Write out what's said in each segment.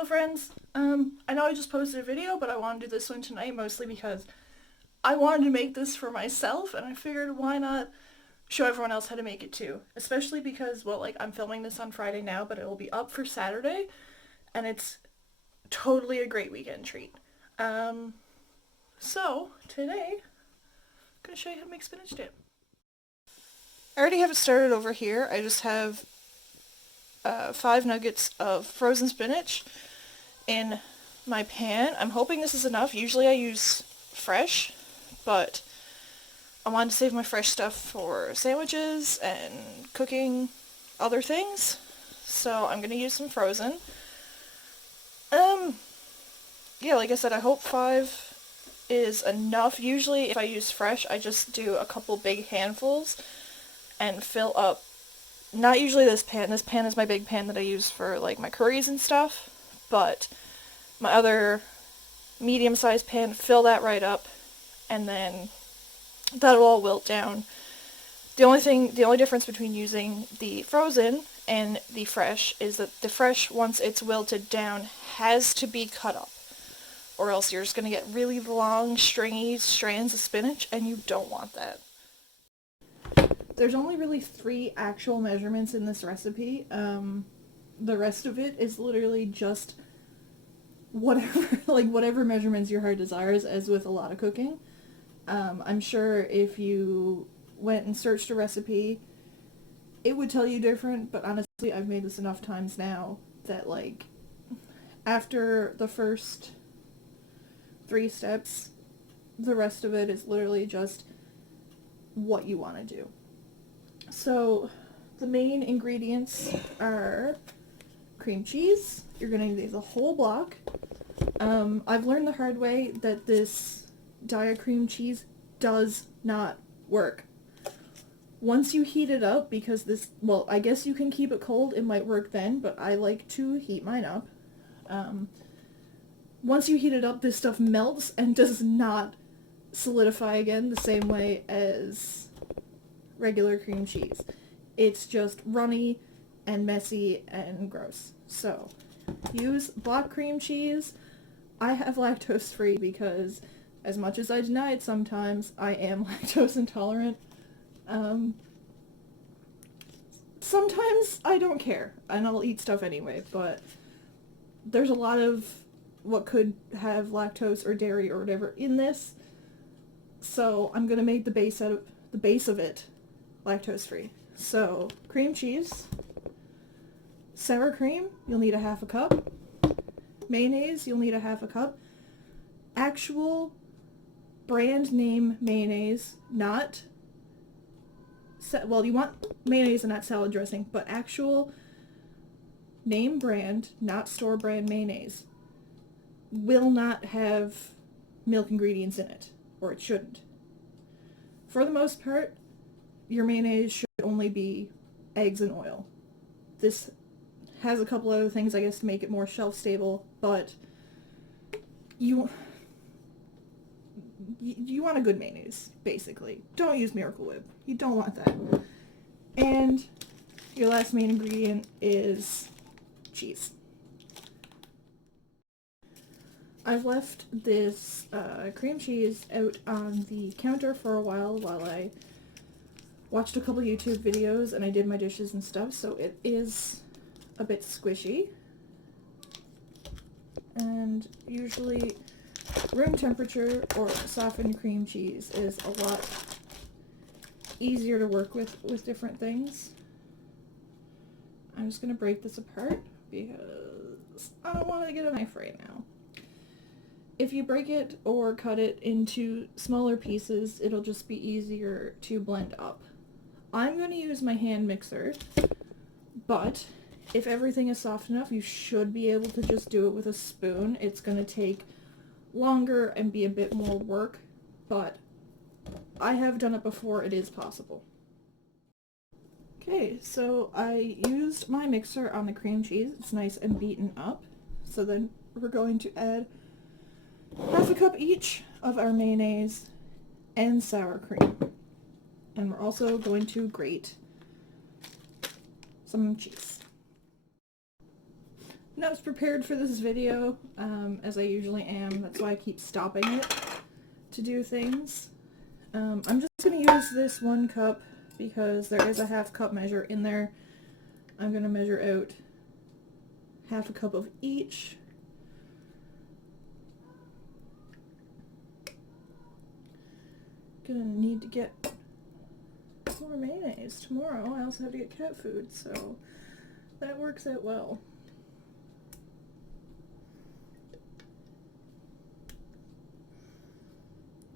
Hello friends. I know I just posted a video, but I want to do this one tonight mostly because I wanted to make this for myself and I figured why not show everyone else how to make it too. Especially because, well, like I'm filming this on Friday now, but it will be up for Saturday and it's totally a great weekend treat. Um, so today I'm gonna show you how to make spinach dip. I already have it started over here. I just have 5 nuggets of frozen spinach in my pan. I'm hoping this is enough. Usually I use fresh, but I wanted to save my fresh stuff for sandwiches and cooking other things. So I'm going to use some frozen. Yeah, like I said, I hope 5 is enough. Usually if I use fresh, I just do a couple big handfuls and fill up. Not usually this pan. This pan is my big pan that I use for like my curries and stuff, but my other medium-sized pan, fill that right up, and then that'll all wilt down. The only difference between using the frozen and the fresh is that the fresh, once it's wilted down, has to be cut up, or else you're just going to get really long, stringy strands of spinach, and you don't want that. There's only really 3 actual measurements in this recipe. The rest of it is literally just whatever measurements your heart desires, as with a lot of cooking. I'm sure if you went and searched a recipe, it would tell you different, but honestly, I've made this enough times now that, like, after the first 3 steps, the rest of it is literally just what you want to do. So, the main ingredients are cream cheese. You're going to use a whole block. I've learned the hard way that this Diet cream cheese does not work. Once you heat it up, because well, I guess you can keep it cold, it might work then, but I like to heat mine up. Once you heat it up, this stuff melts and does not solidify again the same way as regular cream cheese. It's just runny and messy and gross. So, use block cream cheese. I have lactose free because, as much as I deny it sometimes, I am lactose intolerant. Sometimes I don't care, and I'll eat stuff anyway, but there's a lot of what could have lactose or dairy or whatever in this, so I'm gonna make the base of it lactose free. So, cream cheese, sour cream, you'll need a half a cup. Mayonnaise, you'll need a half a cup. Actual brand name mayonnaise, not... well, you want mayonnaise and not salad dressing, but actual name brand, not store brand mayonnaise, will not have milk ingredients in it, or it shouldn't. For the most part, your mayonnaise should only be eggs and oil. This has a couple other things, I guess, to make it more shelf stable, but you want a good mayonnaise, basically. Don't use Miracle Whip. You don't want that. And your last main ingredient is cheese. I've left this cream cheese out on the counter for a while I watched a couple YouTube videos and I did my dishes and stuff, so it is a bit squishy. And usually room temperature or softened cream cheese is a lot easier to work with different things. I'm just going to break this apart because I don't want to get a knife right now. If you break it or cut it into smaller pieces, it'll just be easier to blend up. I'm going to use my hand mixer, but if everything is soft enough, you should be able to just do it with a spoon. It's going to take longer and be a bit more work, but I have done it before. It is possible. Okay, so I used my mixer on the cream cheese. It's nice and beaten up. So then we're going to add half a cup each of our mayonnaise and sour cream. And we're also going to grate some cheese. not as prepared for this video as I usually am. That's why I keep stopping it to do things. I'm just going to use this 1 cup because there is a ½ cup measure in there. I'm going to measure out ½ cup of each. Gonna need to get more mayonnaise tomorrow. I also have to get cat food, so that works out well.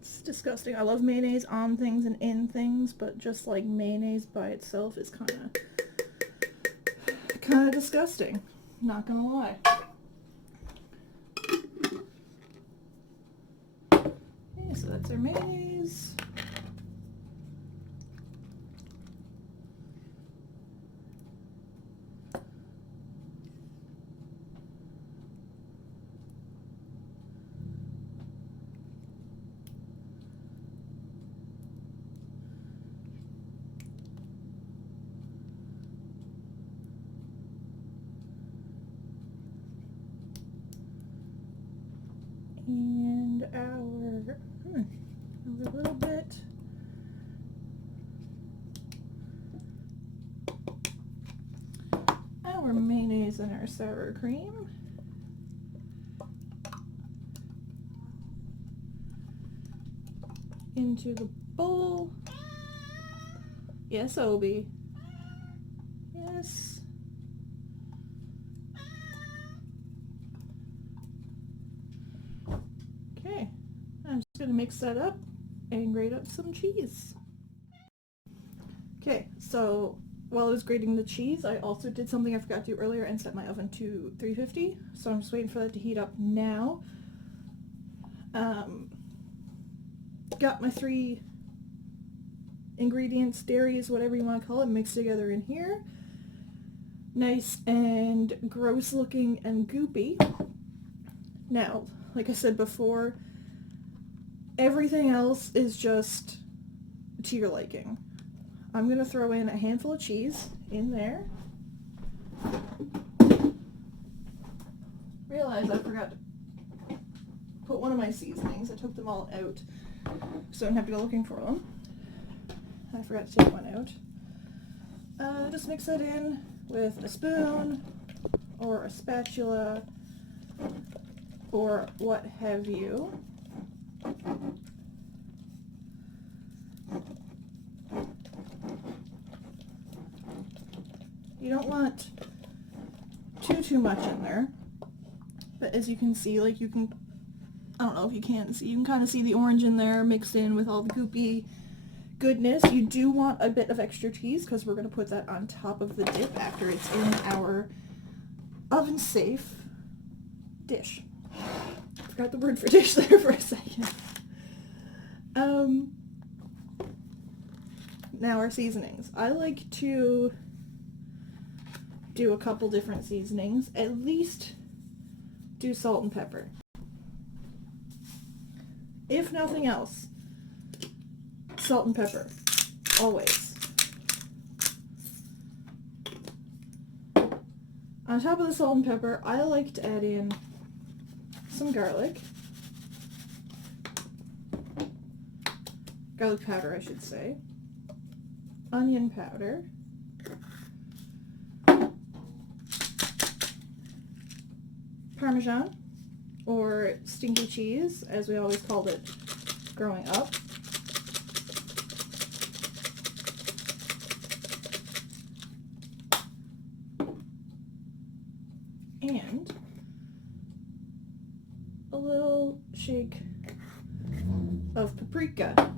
It's disgusting. I love mayonnaise on things and in things, but just like mayonnaise by itself is kind of disgusting. Not gonna lie. Okay, so that's our mayonnaise. And a little bit. Our mayonnaise and our sour cream. Into the bowl. Yes, Obi. Yes. Okay, I'm just going to mix that up and grate up some cheese. Okay, so while I was grating the cheese, I also did something I forgot to do earlier and set my oven to 350, so I'm just waiting for that to heat up now. Got my 3 ingredients, dairies, whatever you want to call it, mixed together in here. Nice and gross looking and goopy. Now, like I said before, everything else is just to your liking. I'm going to throw in a handful of cheese in there. Realize I forgot to put one of my seasonings. I took them all out, so I don't have to go looking for them. I forgot to take one out. Just mix that in with a spoon or a spatula or what have you. You don't want too much in there, but as you can see, like you can, I don't know if you can see, you can kind of see the orange in there mixed in with all the goopy goodness. You do want a bit of extra cheese because we're going to put that on top of the dip after it's in our oven safe dish. I forgot the word for dish there for a second. Now our seasonings. I like to do a couple different seasonings. At least do salt and pepper. If nothing else, salt and pepper. Always. On top of the salt and pepper, I like to add in some garlic. Garlic powder, I should say. Onion powder. Parmesan, or stinky cheese, as we always called it growing up. And a little shake of paprika.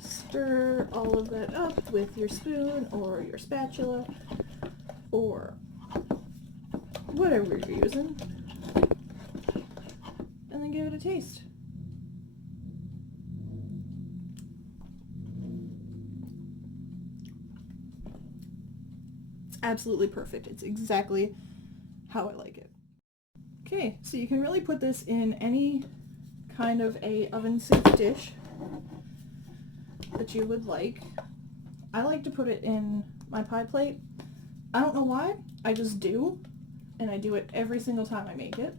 Stir all of that up with your spoon or your spatula or whatever you're using, and then give it a taste. It's absolutely perfect. It's exactly how I like it. Okay, so you can really put this in any kind of a oven safe dish that you would like. I like to put it in my pie plate. I don't know why, I just do, and I do it every single time I make it.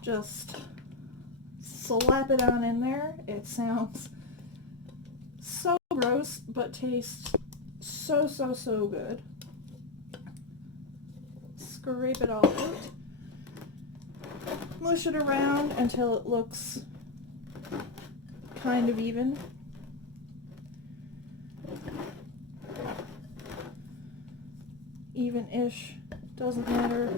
Just slap it on in there. It sounds so gross, but tastes so, so, so good. Scrape it all out. Mush it around until it looks kind of even. Even-ish, doesn't matter.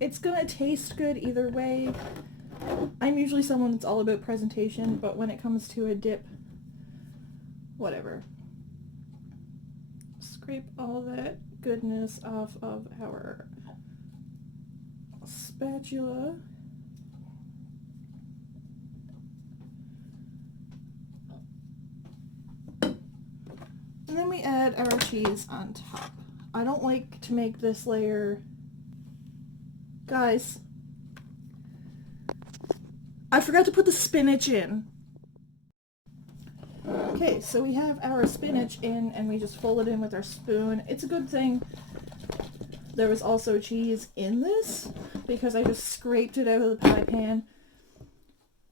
It's gonna taste good either way. I'm usually someone that's all about presentation, but when it comes to a dip, whatever. Scrape all that goodness off of our spatula. And then we add our cheese on top. I don't like to make this layer... Guys, I forgot to put the spinach in. Okay, so we have our spinach in and we just fold it in with our spoon. It's a good thing there was also cheese in this because I just scraped it out of the pie pan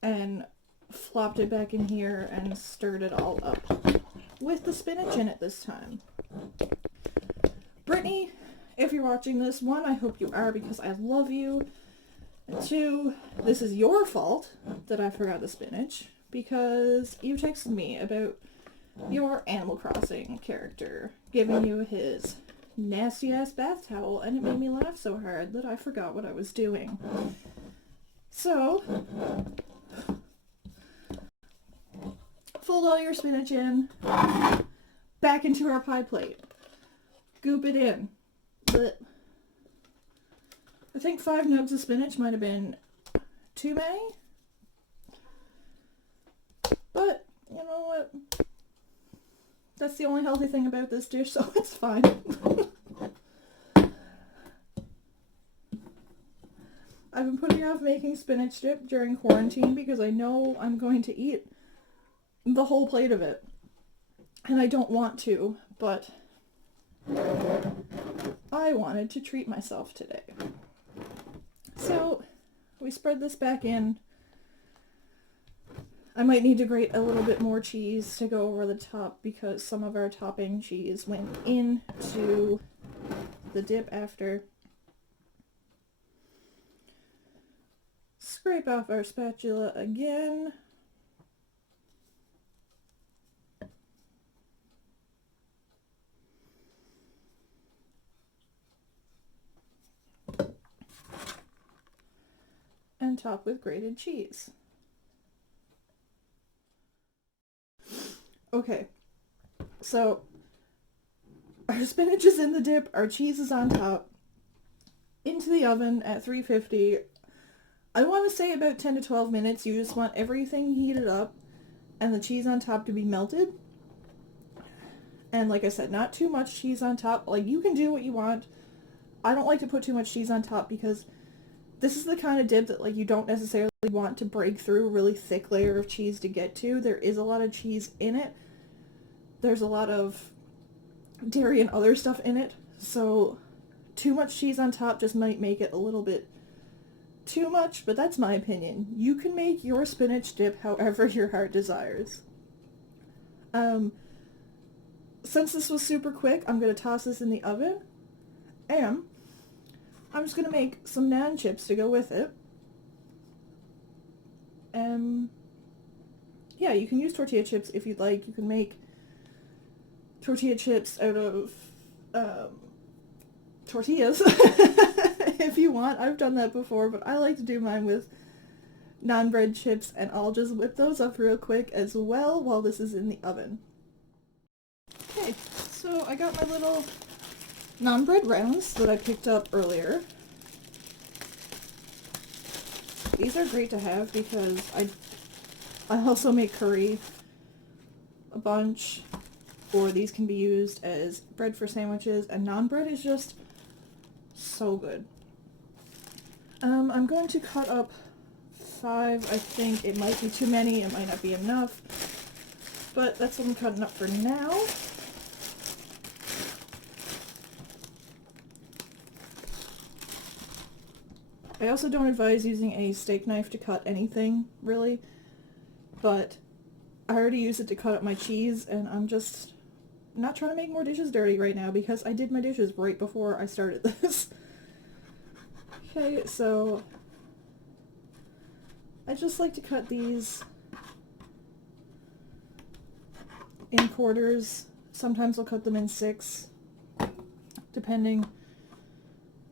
and flopped it back in here and stirred it all up with the spinach in it this time. Brittany, if you're watching this, one, I hope you are because I love you. And two, this is your fault that I forgot the spinach because you texted me about your Animal Crossing character giving you his nasty ass bath towel, and it made me laugh so hard that I forgot what I was doing. So, fold all your spinach in, back into our pie plate. Goop it in. But I think 5 nugs of spinach might have been too many. But, you know what? That's the only healthy thing about this dish, so it's fine. I've been putting off making spinach dip during quarantine because I know I'm going to eat the whole plate of it. And I don't want to, but I wanted to treat myself today. So we spread this back in. I might need to grate a little bit more cheese to go over the top because some of our topping cheese went into the dip after. Scrape off our spatula again. And top with grated cheese. Okay, so our spinach is in the dip, our cheese is on top, into the oven at 350. I want to say about 10 to 12 minutes. You just want everything heated up and the cheese on top to be melted. And like I said, not too much cheese on top. Like, you can do what you want. I don't like to put too much cheese on top because this is the kind of dip that, like, you don't necessarily want to break through a really thick layer of cheese to get to. There is a lot of cheese in it. There's a lot of dairy and other stuff in it, so too much cheese on top just might make it a little bit too much, but that's my opinion. You can make your spinach dip however your heart desires. Since this was super quick, I'm going to toss this in the oven, and I'm just going to make some naan chips to go with it. Yeah, you can use tortilla chips if you'd like. You can make tortilla chips out of tortillas if you want. I've done that before, but I like to do mine with naan bread chips, and I'll just whip those up real quick as well while this is in the oven. Okay, so I got my little naan bread rounds that I picked up earlier. These are great to have because I also make curry a bunch, or these can be used as bread for sandwiches, and naan bread is just so good. I'm going to cut up 5. I think it might be too many, it might not be enough. But that's what I'm cutting up for now. I also don't advise using a steak knife to cut anything, really, but I already used it to cut up my cheese, and I'm just not trying to make more dishes dirty right now because I did my dishes right before I started this. Okay, so I just like to cut these in quarters. Sometimes I'll cut them in 6, depending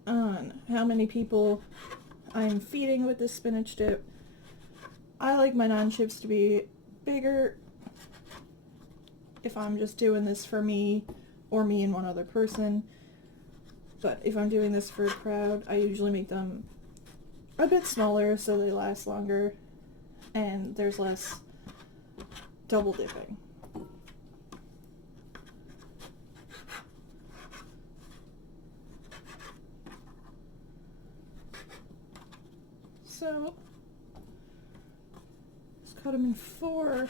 on how many people I'm feeding with this spinach dip. I like my naan chips to be bigger if I'm just doing this for me or me and one other person. But if I'm doing this for a crowd, I usually make them a bit smaller so they last longer and there's less double dipping. So, just cut them in 4.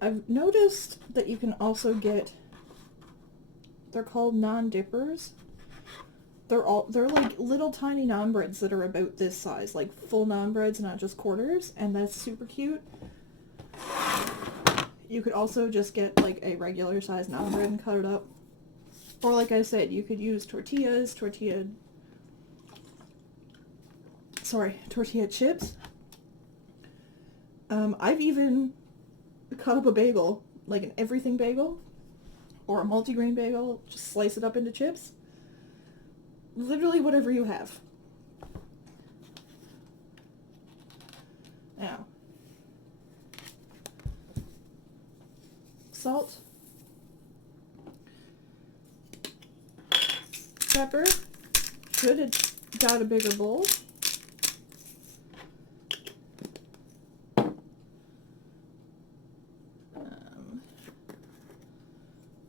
I've noticed that you can also get, they're called naan dippers. They're like little tiny naan breads that are about this size, like full naan breads, not just quarters, and that's super cute. You could also just get like a regular size naan bread and cut it up. Or like I said, you could use tortilla chips. I've even cut up a bagel, like an everything bagel, or a multigrain bagel, just slice it up into chips. Literally whatever you have. Now, salt, pepper, good, it's got a bigger bowl.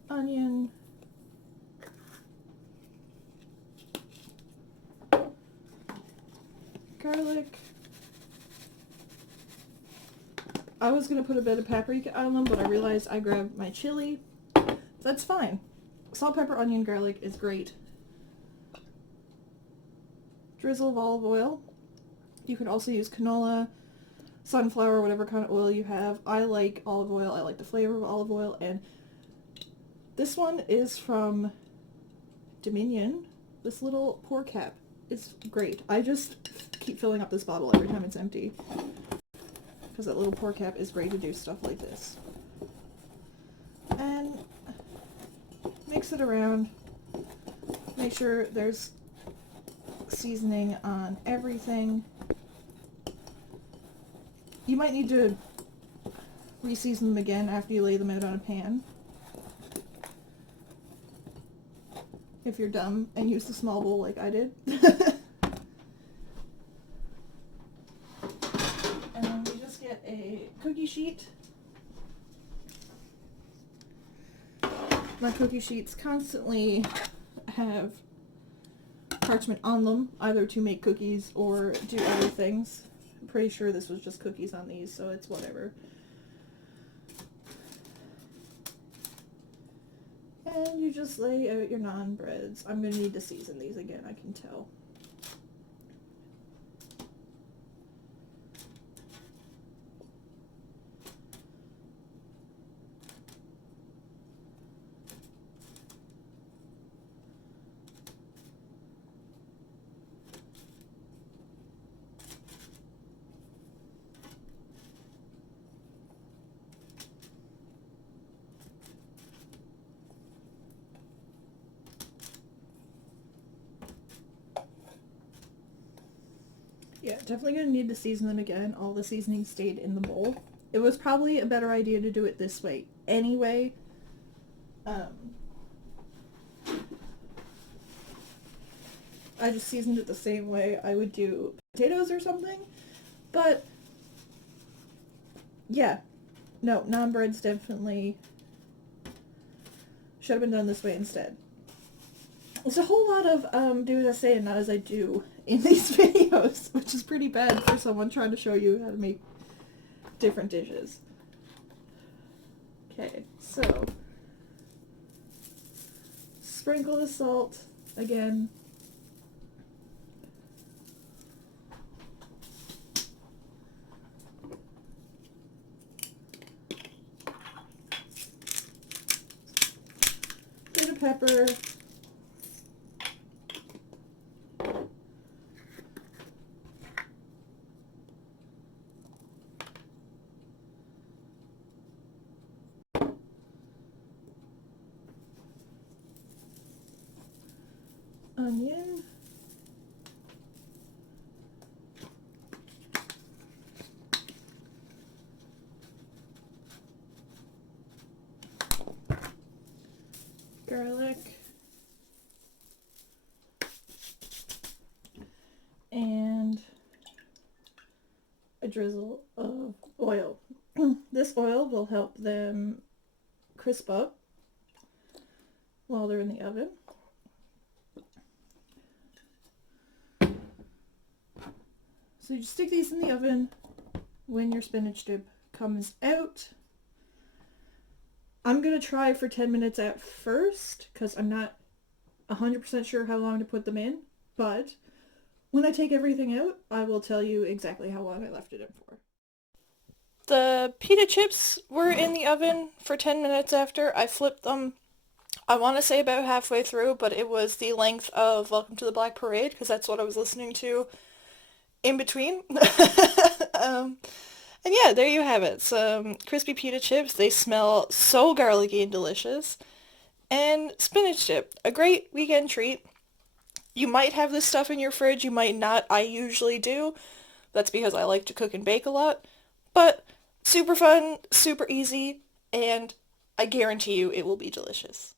Onion, garlic. I was going to put a bit of paprika on them, but I realized I grabbed my chili. That's fine. Salt, pepper, onion, garlic is great. Drizzle of olive oil. You can also use canola, sunflower, whatever kind of oil you have. I like olive oil. I like the flavor of olive oil, and this one is from Dominion. This little pour cap is great. I just keep filling up this bottle every time it's empty because that little pour cap is great to do stuff like this. And mix it around. Make sure there's seasoning on everything. You might need to re-season them again after you lay them out on a pan, if you're dumb and use the small bowl like I did. And then we just get a cookie sheet. My cookie sheets constantly have parchment on them, either to make cookies or do other things. I'm pretty sure this was just cookies on these, so it's whatever. And you just lay out your naan breads. I'm going to need to season these again, I can tell. Yeah, definitely going to need to season them again. All the seasoning stayed in the bowl. It was probably a better idea to do it this way anyway. I just seasoned it the same way I would do potatoes or something. But, yeah. No, naan breads definitely should have been done this way instead. There's a whole lot of do as I say and not as I do in these videos, which is pretty bad for someone trying to show you how to make different dishes. Okay, so sprinkle the salt again. Bit of pepper. Onion. Garlic. And a drizzle of oil. This oil will help them crisp up while they're in the oven. So you just stick these in the oven when your spinach dip comes out. I'm going to try for 10 minutes at first because I'm not 100% sure how long to put them in, but when I take everything out, I will tell you exactly how long I left it in for. The pita chips were in the oven for 10 minutes after I flipped them. I want to say about halfway through, but it was the length of Welcome to the Black Parade because that's what I was listening to in between. um, and yeah, there you have it. Some crispy pita chips. They smell so garlicky and delicious. And spinach dip, a great weekend treat. You might have this stuff in your fridge, you might not. I usually do. That's because I like to cook and bake a lot. But super fun, super easy, and I guarantee you it will be delicious.